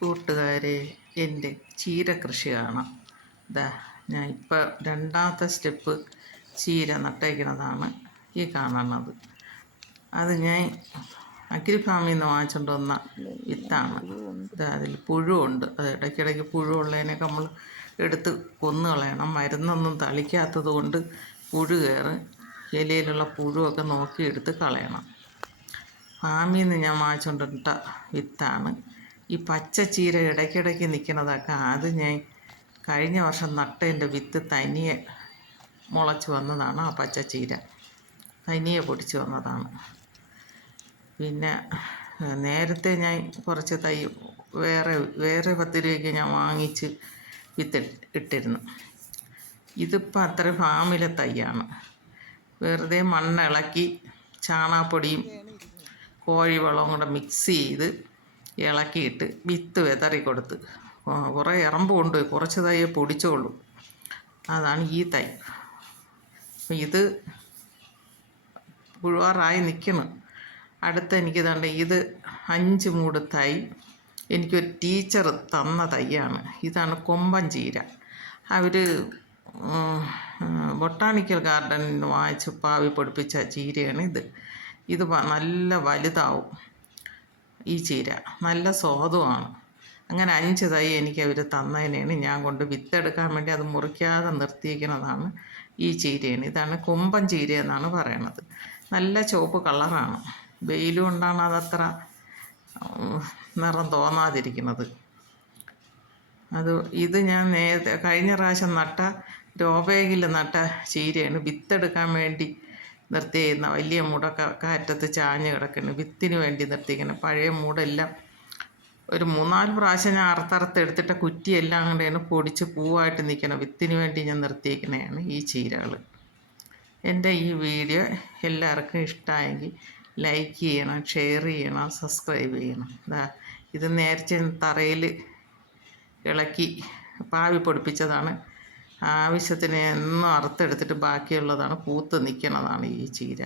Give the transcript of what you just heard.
കൂട്ടുകാരെ, എൻ്റെ ചീര കൃഷി കാണാം. ഇതാ ഞാൻ ഇപ്പോൾ രണ്ടാമത്തെ സ്റ്റെപ്പ് ചീര നട്ടേക്കുന്നതാണ് ഈ കാണുന്നത്. അത് ഞാൻ അഗ്രി ഫാമിൽ നിന്ന് വാങ്ങിച്ചുകൊണ്ട് വന്ന വിത്താണ്. ഇതാ അതിൽ പുഴുവുണ്ട്. അത് ഇടയ്ക്കിടയ്ക്ക് പുഴുവുള്ളതിനൊക്കെ നമ്മൾ എടുത്ത് കൊന്നു കളയണം. മരുന്നൊന്നും തളിക്കാത്തത് കൊണ്ട് പുഴു കയറി ഇലയിലുള്ള പുഴുവൊക്കെ നോക്കി എടുത്ത് കളയണം. ഫാമിൽ നിന്ന് ഞാൻ വാങ്ങിച്ചുകൊണ്ടിട്ട വിത്താണ്. ഈ പച്ച ചീര ഇടയ്ക്കിടയ്ക്ക് നിൽക്കുന്നതൊക്കെ അത് ഞാൻ കഴിഞ്ഞ വർഷം നട്ടതിൻ്റെ വിത്ത് തനിയെ മുളച്ച് വന്നതാണ്. ആ പച്ച ചീര തനിയെ പൊടിച്ച് വന്നതാണ്. പിന്നെ നേരത്തെ ഞാൻ കുറച്ച് തൈ വേറെ 10 രൂപയ്ക്ക് ഞാൻ വാങ്ങിച്ച് വിത്ത് ഇട്ടിരുന്നു. ഇതിപ്പോൾ അത്ര ഫാമിലെ തൈയാണ്. വെറുതെ മണ്ണിളക്കി ചാണകപ്പൊടിയും കോഴിവളവും കൂടെ മിക്സ് ചെയ്ത് ഇളക്കിയിട്ട് വിത്ത് വിതറി കൊടുത്ത് കുറേ ഇറമ്പ് കൊണ്ടുപോയി കുറച്ച് തൈയെ പൊടിച്ചോളൂ. അതാണ് ഈ തൈ. അപ്പം ഇത് പുഴുവാറായി നിൽക്കുന്നു. അടുത്ത് എനിക്ക് തണ്ട ഇത് 5 മൂട് തൈ എനിക്കൊരു ടീച്ചർ തന്ന തൈയാണ്. ഇതാണ് കൊമ്പൻ ചീര. അവർ ബൊട്ടാണിക്കൽ ഗാർഡനിൽ നിന്ന് വാങ്ങിച്ച് പാവി പൊടിപ്പിച്ച ചീരയാണ് ഇത്. ഇത് നല്ല വലുതാവും. ഈ ചീര നല്ല സ്വാദുമാണ്. അങ്ങനെ 5 തൈ എനിക്ക് അവർ തന്നതിനാണ് ഞാൻ കൊണ്ട് വിത്തെടുക്കാൻ വേണ്ടി അത് മുറിക്കാതെ നിർത്തിയിരിക്കുന്നതാണ് ഈ ചീരയാണ്. ഇതാണ് കൊമ്പൻ ചീര എന്നാണ് പറയണത്. നല്ല ചുവപ്പ് കളറാണ്. വെയിലും കൊണ്ടാണ് അതത്ര നിറം തോന്നാതിരിക്കുന്നത്. ഇത് ഞാൻ നേരത്തെ കഴിഞ്ഞ പ്രാവശ്യം നട്ട രോബേഗിൽ നട്ട ചീരയാണ്. വിത്തെടുക്കാൻ വേണ്ടി നിർത്തിയിരുന്ന വലിയ മൂടൊക്കെ കാറ്റത്ത് ചാഞ്ഞ് കിടക്കുന്നു. വിത്തിന് വേണ്ടി നിർത്തിയിരിക്കുന്നത് പഴയ മൂടെല്ലാം ഒരു 3-4 പ്രാവശ്യം ഞാൻ അറുത്തെടുത്തിട്ട കുറ്റിയെല്ലാം കൂടെയാണ് പൊടിച്ച് പൂവായിട്ട് നിൽക്കണം. വിത്തിന് വേണ്ടി ഞാൻ നിർത്തിയിരിക്കുന്നതാണ് ഈ ചീരകൾ. എൻ്റെ ഈ വീഡിയോ എല്ലാവർക്കും ഇഷ്ടമായെങ്കിൽ ലൈക്ക് ചെയ്യണം, ഷെയർ ചെയ്യണം, സബ്സ്ക്രൈബ് ചെയ്യണം. ഇത് നേരത്തെ തറയിൽ ഇളക്കി പാവി പൊടിപ്പിച്ചതാണ്. ആവശ്യത്തിന് എന്നും അറുത്തെടുത്തിട്ട് ബാക്കിയുള്ളതാണ് പൂത്ത് നിൽക്കുന്നതാണ് ഈ ചീര.